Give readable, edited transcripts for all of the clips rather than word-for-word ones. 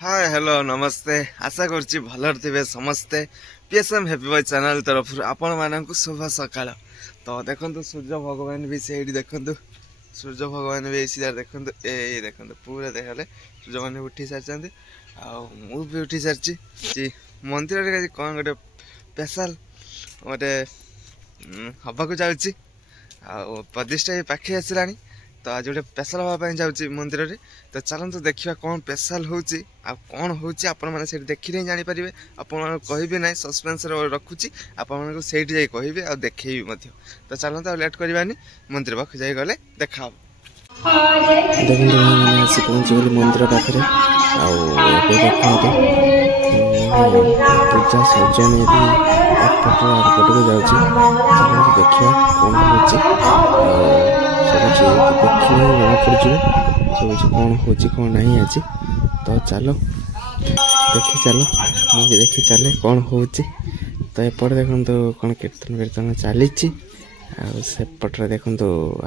Hi hello नमस्ते आशा करछि भलर थिबे समस्ते पीएसएम हैप्पी बॉय चैनल तरफ आपण मानक शुभ सकाळ। तो देखंतु सूर्य भगवान भी सेठी देखंतु सूर्य भगवान भी सीधा देखंतु ए देखंतु पूरा देखले सूर्य भगवान उठी सारचंती आ मु भी उठी सारछि जी मंदिर रे कोन गोटे स्पेशल गोटे हबा को जाउछि आ प्रतिष्ठा पाखे आसिलानी। तो आज गोटे स्पेशल हाँपी जाऊँगी मंदिर में। तो चलते देखा कौन स्पेशल होची आ कौन होची आपण मैंने से देखिले जानीपारे आपण कहि ना सस्पेन्स रखुची आपको से कहि आ देखेबी मध्य। तो चलते लेट करवानी मंदिर पाख जाई गले देखा देखते मैंने आसी पहुँचगली मंदिर पाखे देखते पूजा सजन एपट आरपट को जाऊँगी देखिए कौन हो देखिए जना पड़ सब कौन हो कौन नहीं आज। तो चलो देखी चलो मुझे देखी चले कौन हो। तो एपटे देखो कौन कीर्तन कीर्तन चली सेपटे देखो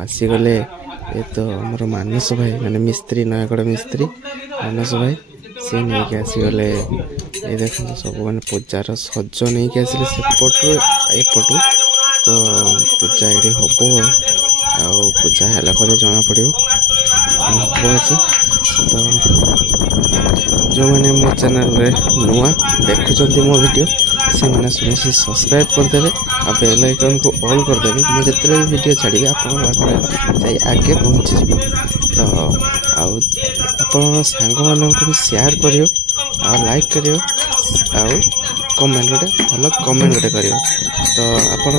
आसीगले ये तो आमर मानस भाई माने मिस्त्री नयगढ़ मिस्त्री मानस भाई सी नहीं कि आसीगले ये देखो सब मैंने पूजार सज नहीं कि आसिले सेपटू एपटू। तो पूजा ये हम आ पूजा है जना पड़ो अच्छे। तो जो मैंने मो चैनल रे नुआ देखुंत मो वीडियो से मैंने सुनी सब्सक्राइब करदे आ बेल आइकन को ऑल करदेवे मुझे जिते भी वीडियो छाड़ी आपके आगे पहुँची जी। तो आप सांग मान भी शेयर करियो आ लाइक करियो आ कमेंट गोटे भल कमेंट गोटे करियो। तो आपण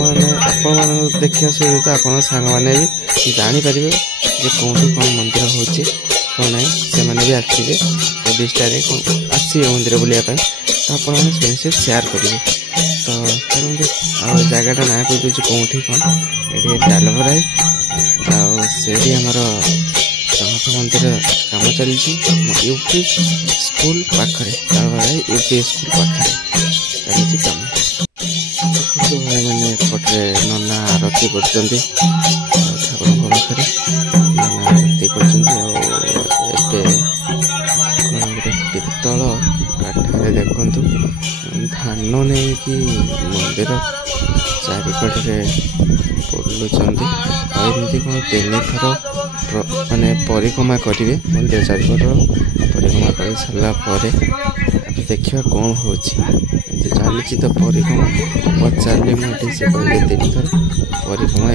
देखिया सुविधा आप सांग मैंने भी जानीपर जे कौटी कौन मंदिर हो कौन ना से मैंने भी आसवे प्रतिष्ठा आसवे मंदिर बुलायापी। तो आपने शेयर करेंगे। तो चलते जगटा ना कह दूसरी कौटी कौन ये डालभराई आमर जगन्नाथ मंदिर काम चली यूपी स्कूल पाखे डालभराई यूपी स्कूल पाखे चली कम। देखो भाई मैंने एपटे नना आरती कर ठाकुर पाखे नना आरती कर पितल काठे देखु धान नहीं कि मंदिर चारिपटे बुलुंट आमती कौन 3 थर माने परिक्रमा करेंगे मंदिर चारिपट परिक्रमा कर सारापर देखा कौन हो चली। तो परिक्रमा पचारे मुझे से कहले 3 थर परिक्रमा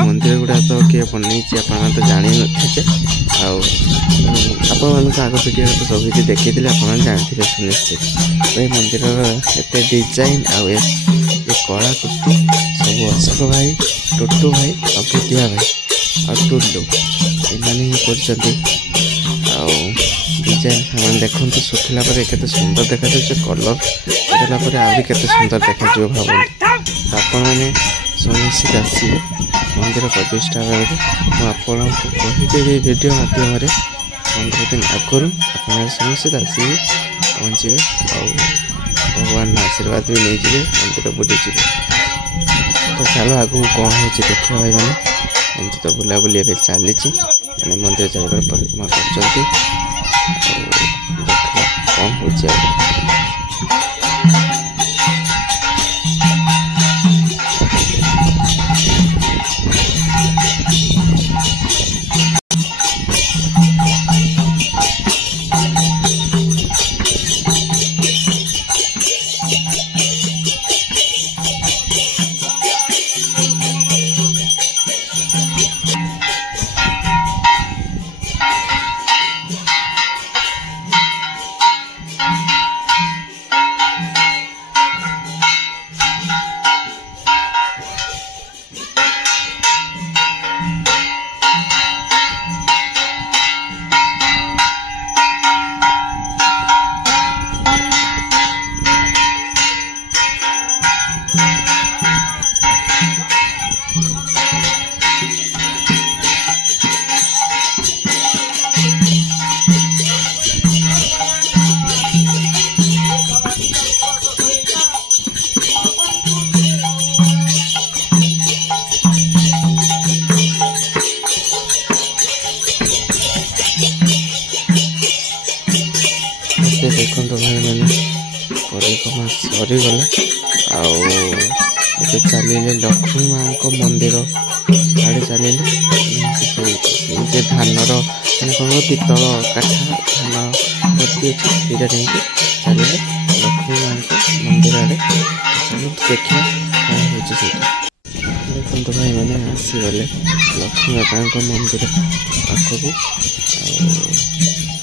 मंदिर गुड़ा तो किए बनई आप तो जानी थे आप आग वीडियो तो सब देखी आप जानते सुनिश्चित। तो ये मंदिर एत डिजाइन आए कलाकृति सब अशोक भाई टुटू भाई और बुद्धिया भाई और टुल्लू ये कर डिजाइन सामान देखते सुखिला के सुंदर देखा कलर देलापर आगे के सुंदर देखा भावती। तो आपण मैंने सुनिश्चित आसवे मंदिर प्रतिष्ठा बेले मुझे कहीदेवी वीडियो माध्यम 15 दिन आगुरी आप सुनिश्चित आसवे पहुँचे भगवान आशीर्वाद भी नहीं जाए मंदिर बुलीजे। तो चलो आगू कौन हो देखा भाई मैंने एमती तो बुलाबुली चली मैंने मंदिर चारिपटे परिक्रमा कर कौन हो। ଦେଖନ୍ତୁ ଭାଇମାନେ ପରିକ୍ରମା ସରିଗଲା ଆଉ ଏବେ ଚାଲିଲେ ଲକ୍ଷ୍ମୀ ମାଙ୍କ ମନ୍ଦିର ଆଡ଼େ ଚାଲିଲେ। ସେଇ ଯେ ଧାନର ମାନେ କ'ଣ ପିତ୍ତଳ କାଠ ଧାନ ଭର୍ତ୍ତି ଅଛି ସେଇଟା ନେଇକି ଚାଲିଲେ ଲକ୍ଷ୍ମୀ ମାଙ୍କ ମନ୍ଦିର ଆଡ଼େ। ଚାଲନ୍ତୁ ଦେଖିବା କ'ଣ ହେଉଛି ସେଇଟା। ଦେଖନ୍ତୁ ଭାଇମାନେ ଆସିଗଲେ ଲକ୍ଷ୍ମୀ ମାତାଙ୍କ ମନ୍ଦିର ପାଖକୁ। ଆଉ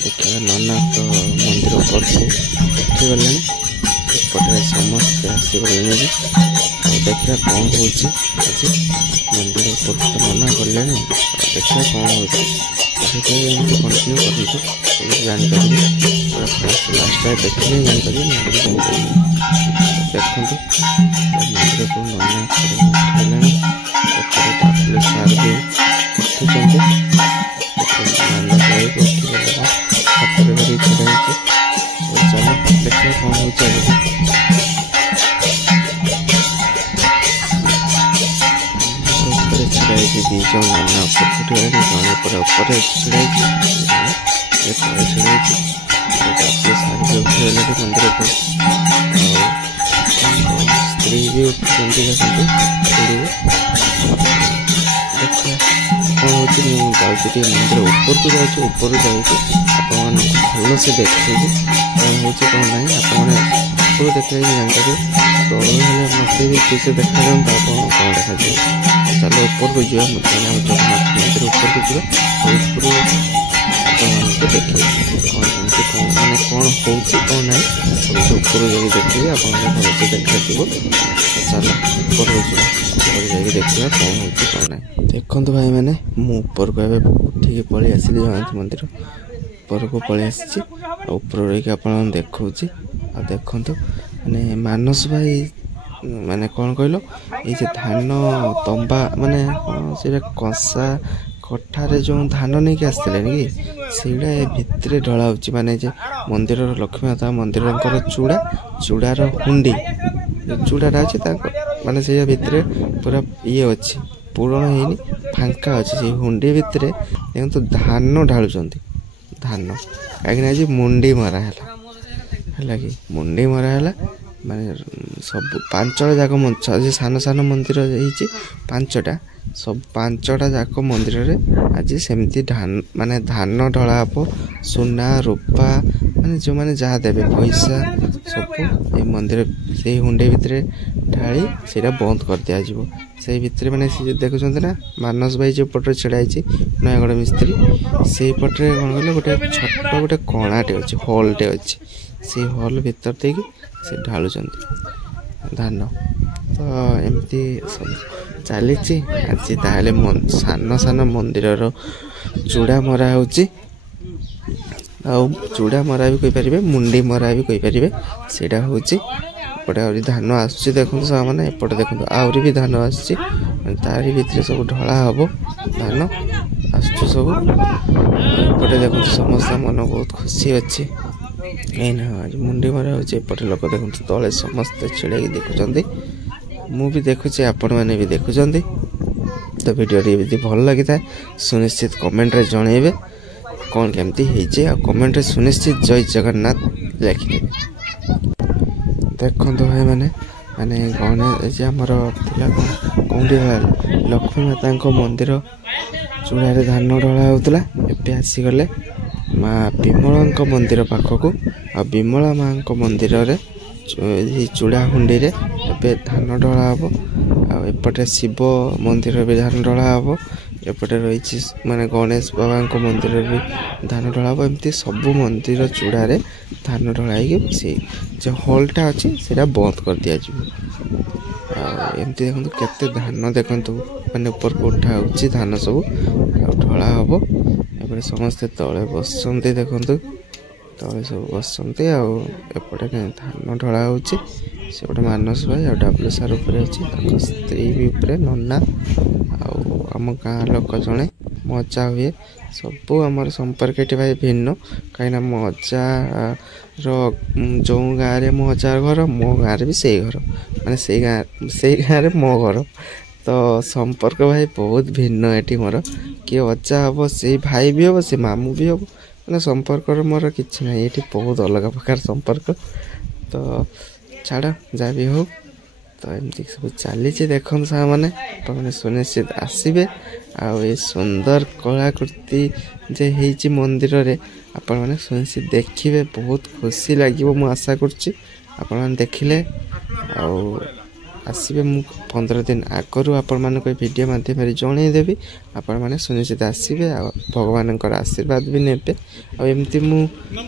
ଦେଖିବା ନନା ତ ମନ୍ଦିର ଉପରକୁ ଉଠିଗଲେଣି, ଏପଟେ ସମସ୍ତେ ଆସିଗଲେଣି ଏବେ। ଆଉ ଦେଖିବା କ'ଣ ହେଉଛି ଆଜି ମନ୍ଦିର ଉପରକୁ ତ ନନା ଗଲେଣି। ଆଉ ଦେଖିବା କ'ଣ ହେଉଛି ସେଥିପାଇଁ ଏମିତି କଣ୍ଟିନ୍ୟୁ କରନ୍ତୁ, ଜାଣିପାରିବେ ପୁରା ଫାଷ୍ଟ ଲାଷ୍ଟରେ ଦେଖିଲେ ଜାଣିପାରିବେ ମନ୍ଦିର ଜାଣିପାରିବେ। ଦେଖନ୍ତୁ ମନ୍ଦିରକୁ ନନା ଉଠିଗଲେଣି, ଏପଟେ ଡାକୁଲେ ସାର୍ ବି ଉଠୁଛନ୍ତି। ଉଠିଗଲେ ହାତରେ ଧରି ଛିଡ଼ା ହେଇଛି। ଚାଲ ଦେଖିବା କ'ଣ ହେଉଛି ଆଗକୁ। ଉପରେ ଛିଡ଼ା ହେଇଛି 2 ଜଣ ନନା ଉପରେ ଉଠିଗଲେଣି, ଜଣେ ଉପରେ ଛିଡ଼ା ହେଇଛି, ଜଣେ ତଳେ ଛିଡ଼ା ହେଇଛି। ଡାକୁଲେ ସାର୍ ବି ଉଠିଗଲେଣି ମନ୍ଦିର ଉପରେ। ଆଉ ସ୍ତ୍ରୀ ବି ଉଠୁଛନ୍ତି ଦେଖନ୍ତୁ ସିଡ଼ିରେ। ଦେଖିବା କ'ଣ ହେଉଛି। ମୁଁ ଯାଉଛି ଟିକେ ମନ୍ଦିର ଉପରକୁ ଯାଉଛି, ଉପରୁ ଯାଇକି ଆପଣମାନଙ୍କୁ ଭଲସେ ଦେଖେଇବି କ'ଣ ହେଉଛି କ'ଣ ନାହିଁ। ଆପଣମାନେ ଉପରୁ ଦେଖିଲେ ବି ଜାଣିପାରିବେ, ତଳୁ ହେଲେ ମୋତେ ବି ଠିକ୍ସେ ଦେଖାଯାଆନ୍ତା ଆପଣ କ'ଣ ଦେଖାଯିବ। ଚାଲ ଉପରକୁ ଯିବା, ଆମ ଜଗନ୍ନାଥ ମନ୍ଦିର ଉପରକୁ ଯିବା। ଉପରୁ ଆପଣମାନଙ୍କୁ ଦେଖେଇବି କ'ଣ କେମିତି କ'ଣ ମାନେ କ'ଣ ହେଉଛି କ'ଣ ନାହିଁ ସବୁ ଉପରୁ ଯାଇକି ଦେଖିବି, ଆପଣଙ୍କୁ ଭଲସେ ଦେଖାଯିବ। ଚାଲ ଉପରକୁ ଯିବା, ଉପରୁ ଯାଇକି ଦେଖିବା କ'ଣ ହେଉଛି କ'ଣ ନାହିଁ। ଦେଖନ୍ତୁ ଭାଇମାନେ ମୁଁ ଉପରକୁ ଏବେ ଉଠିକି ପଳେଇ ଆସିଲି ଜଗନ୍ନାଥ ମନ୍ଦିର ଉପରକୁ ପଳେଇ ଆସିଛି। ଆଉ ଉପରୁ ରହିକି ଆପଣଙ୍କୁ ଦେଖାଉଛି। ଆଉ ଦେଖନ୍ତୁ ମାନେ ମାନସ ଭାଇ ମାନେ କ'ଣ କହିଲ, ଏଇ ଯେ ଧାନ ତମ୍ବା ମାନେ ସେଇଟା କଂସା କଠାରେ ଯେଉଁ ଧାନ ନେଇକି ଆସିଥିଲେନି କି ସେଇଟା ଏ ଭିତରେ ଢଳା ହେଉଛି। ମାନେ ଯେ ମନ୍ଦିରର ଲକ୍ଷ୍ମୀ ମାତା ମନ୍ଦିରଙ୍କର ଚୂଡ଼ାର ହୁଣ୍ଡି ଚୂଡ଼ାଟା ଅଛି ତାଙ୍କ ମାନେ ସେଇ ଭିତରେ ପୁରା ଇଏ ଅଛି, ପୂରଣ ହେଇନି, ଫାଙ୍କା ଅଛି। ସେଇ ହୁଣ୍ଡି ଭିତରେ ଦେଖନ୍ତୁ ଧାନ ଢାଳୁଛନ୍ତି। ଧାନ କାହିଁକିନା ଆଜି ମୁଣ୍ଡି ମରା ହେଲା କି ମୁଣ୍ଡି ମରା ହେଲା। ମାନେ ସବୁ 5ଟା ଯାକ ଆଜି ସାନ ସାନ ମନ୍ଦିର ହେଇଛି 5ଟା, ସବୁ 5ଟା ଯାକ ମନ୍ଦିରରେ ଆଜି ସେମିତି ମାନେ ଧାନ ଢଳା ହେବ। ସୁନା ରୂପା ମାନେ ଯେଉଁମାନେ ଯାହା ଦେବେ ପଇସା ସବୁ ଏ ମନ୍ଦିର ସେଇ ହୁଣ୍ଡି ଭିତରେ ଢାଳି ସେଇଟା ବନ୍ଦ କରିଦିଆଯିବ। ସେଇ ଭିତରେ ମାନେ ସେ ଦେଖୁଛନ୍ତି ନା ମାନସ ଭାଇ ଯେଉଁ ପଟରେ ଛିଡ଼ା ହେଇଛି ନୟାଗଡ଼ ମିସ୍ତ୍ରୀ, ସେଇପଟରେ କ'ଣ କହିଲେ ଗୋଟେ କଣାଟେ ଅଛି, ହଲ୍ଟେ ଅଛି। ସେଇ ହଲ୍ ଭିତର ଦେଇକି ସେ ଢାଳୁଛନ୍ତି ଧାନ। ତ ଏମିତି ସବୁ ଚାଲିଛି ଆଜି। ତାହେଲେ ସାନ ସାନ ମନ୍ଦିରର ଚୂଡ଼ା ମରା ହେଉଛି। ଆଉ ଚୂଡ଼ା ମରା ବି କହିପାରିବେ, ମୁଣ୍ଡି ମରା ବି କହିପାରିବେ। ସେଇଟା ହେଉଛି ଏପଟେ ଆହୁରି ଧାନ ଆସୁଛି ଦେଖନ୍ତୁ ସାମାନେ, ଏପଟେ ଦେଖନ୍ତୁ ଆହୁରି ବି ଧାନ ଆସୁଛି। ତାରି ଭିତରେ ସବୁ ଢଳା ହେବ ଧାନ ଆସୁଛି ସବୁ। ଏପଟେ ଦେଖନ୍ତୁ ସମସ୍ତ ମନ ବହୁତ ଖୁସି ଅଛି। ଏଇନା ଆଜି ମୁଣ୍ଡି ମରା ହେଉଛି। ଏପଟେ ଲୋକ ଦେଖନ୍ତୁ ତଳେ ସମସ୍ତେ ଛିଡ଼ାଇକି ଦେଖୁଛନ୍ତି, ମୁଁ ବି ଦେଖୁଛି, ଆପଣମାନେ ବି ଦେଖୁଛନ୍ତି। ତ ଭିଡ଼ିଓଟି ଏମିତି ଭଲ ଲାଗିଥାଏ ସୁନିଶ୍ଚିତ କମେଣ୍ଟରେ ଜଣାଇବେ କ'ଣ କେମିତି ହେଇଛି। ଆଉ କମେଣ୍ଟରେ ସୁନିଶ୍ଚିତ ଜୟ ଜଗନ୍ନାଥ ଲେଖିଦେବେ। ଦେଖନ୍ତୁ ଭାଇମାନେ ମାନେ ଗଣେଶ ଆମର ଥିଲା କେଉଁଠି ଲକ୍ଷ୍ମୀ ମାତାଙ୍କ ମନ୍ଦିର ଚୂଡ଼ାରେ ଧାନ ଢଳା ହେଉଥିଲା। ଏବେ ଆସିଗଲେ ମା ବିମଳାଙ୍କ ମନ୍ଦିର ପାଖକୁ। ଆଉ ବିମଳା ମାଙ୍କ ମନ୍ଦିରରେ ଏଇ ଚୂଡ଼ା ହୁଣ୍ଡିରେ ଏବେ ଧାନ ଢଳା ହେବ। ଆଉ ଏପଟେ ଶିବ ମନ୍ଦିରରେ ବି ଧାନ ଢଳା ହେବ। ଏପଟେ ରହିଛି ମାନେ ଗଣେଶ ବାବାଙ୍କ ମନ୍ଦିରରେ ବି ଧାନ ଢଳା ହେବ। ଏମିତି ସବୁ ମନ୍ଦିର ଚୂଡ଼ାରେ ଧାନ ଢଳା ହେଇକି ସେଇ ଯେ ହଲ୍ଟା ଅଛି ସେଇଟା ବନ୍ଦ କରିଦିଆଯିବ। ଆଉ ଏମିତି ଦେଖନ୍ତୁ କେତେ ଧାନ ଦେଖନ୍ତୁ ମାନେ ଉପରକୁ ଉଠା ହେଉଛି ଧାନ ସବୁ ଆଉ ଢଳା ହେବ। ଏପଟେ ସମସ୍ତେ ତଳେ ବସିଛନ୍ତି ଦେଖନ୍ତୁ, ତଳେ ସବୁ ବସିଛନ୍ତି। ଆଉ ଏପଟେ ଧାନ ଢଳା ହେଉଛି। ସେପଟେ ମାନସ ଭାଇ ଆଉ ଡାବୁଲ ସାର୍ ଉପରେ ଅଛି, ତାଙ୍କ ସ୍ତ୍ରୀ ବି ଉପରେ, ନନା ଆଉ ଆମ ଗାଁ ଲୋକ ଜଣେ ମୋ ଅଜା ହୁଏ। ସବୁ ଆମର ସମ୍ପର୍କ ଏଠି ଭାଇ ଭିନ୍ନ, କାହିଁକିନା ମୋ ଅଜାର ଯେଉଁ ଗାଁରେ ମୋ ଅଜାର ଘର ମୋ ଗାଁରେ ବି ସେଇ ଘର, ମାନେ ସେଇ ଗାଁରେ ମୋ ଘର। ତ ସମ୍ପର୍କ ଭାଇ ବହୁତ ଭିନ୍ନ ଏଠି ମୋର। କିଏ ଅଜା ହେବ ସେଇ ଭାଇ ବି ହେବ, ସେ ମାମୁଁ ବି ହେବ, ମାନେ ସମ୍ପର୍କର ମୋର କିଛି ନାହିଁ, ଏଠି ବହୁତ ଅଲଗା ପ୍ରକାର ସମ୍ପର୍କ। ତ ଛାଡ଼ ଯାହା ବି ହଉ, ତ ଏମିତି ସବୁ ଚାଲିଛି। ଦେଖନ୍ତୁ ସାଙ୍ଗମାନେ, ଆପଣମାନେ ସୁନିଶ୍ଚିତ ଆସିବେ ଆଉ ଏ ସୁନ୍ଦର କଳାକୃତି ଯେ ହେଇଛି ମନ୍ଦିରରେ ଆପଣମାନେ ସୁନିଶ୍ଚିତ ଦେଖିବେ, ବହୁତ ଖୁସି ଲାଗିବ ମୁଁ ଆଶା କରୁଛି। ଆପଣମାନେ ଦେଖିଲେ ଆଉ ଆସିବେ। ମୁଁ 15 ଦିନ ଆଗରୁ ଆପଣମାନଙ୍କୁ ଏ ଭିଡ଼ିଓ ମାଧ୍ୟମରେ ଜଣାଇଦେବି, ଆପଣମାନେ ସୁନିଶ୍ଚିତ ଆସିବେ ଆଉ ଭଗବାନଙ୍କର ଆଶୀର୍ବାଦ ବି ନେବେ। ଆଉ ଏମିତି ମୁଁ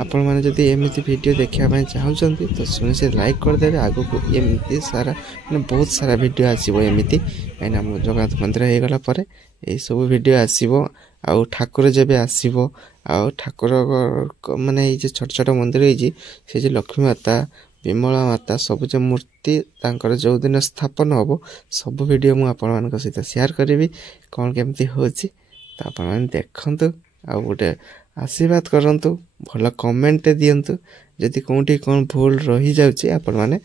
ଆପଣମାନେ ଯଦି ଏମିତି ଭିଡ଼ିଓ ଦେଖିବା ପାଇଁ ଚାହୁଁଛନ୍ତି ତ ସୁନିଶ୍ଚିତ ଲାଇକ୍ କରିଦେବେ। ଆଗକୁ ଏମିତି ସାରା ମାନେ ବହୁତ ସାରା ଭିଡ଼ିଓ ଆସିବ ଏମିତି, କାହିଁକିନା ଆମ ଜଗନ୍ନାଥ ମନ୍ଦିର ହେଇଗଲା ପରେ ଏଇସବୁ ଭିଡ଼ିଓ ଆସିବ। ଆଉ ଠାକୁର ଯେବେ ଆସିବ, ଆଉ ଠାକୁର ମାନେ ଏଇ ଯେ ଛୋଟ ଛୋଟ ମନ୍ଦିର ହେଇଛି, ସେ ଯେ ଲକ୍ଷ୍ମୀ ମାତା, ବିମଳା ମାତା, ସବୁ ଯେ ମୂର୍ତ୍ତି ତାଙ୍କର ଯେଉଁଦିନ ସ୍ଥାପନ ହେବ ସବୁ ଭିଡ଼ିଓ ମୁଁ ଆପଣମାନଙ୍କ ସହିତ ସେୟାର କରିବି, କ'ଣ କେମିତି ହେଉଛି। ତ ଆପଣମାନେ ଦେଖନ୍ତୁ ଆଉ ଗୋଟେ ଆଶୀର୍ବାଦ କରନ୍ତୁ, ଭଲ କମେଣ୍ଟ ଦିଅନ୍ତୁ। ଯଦି କେଉଁଠି କ'ଣ ଭୁଲ ରହିଯାଉଛି ଆପଣମାନେ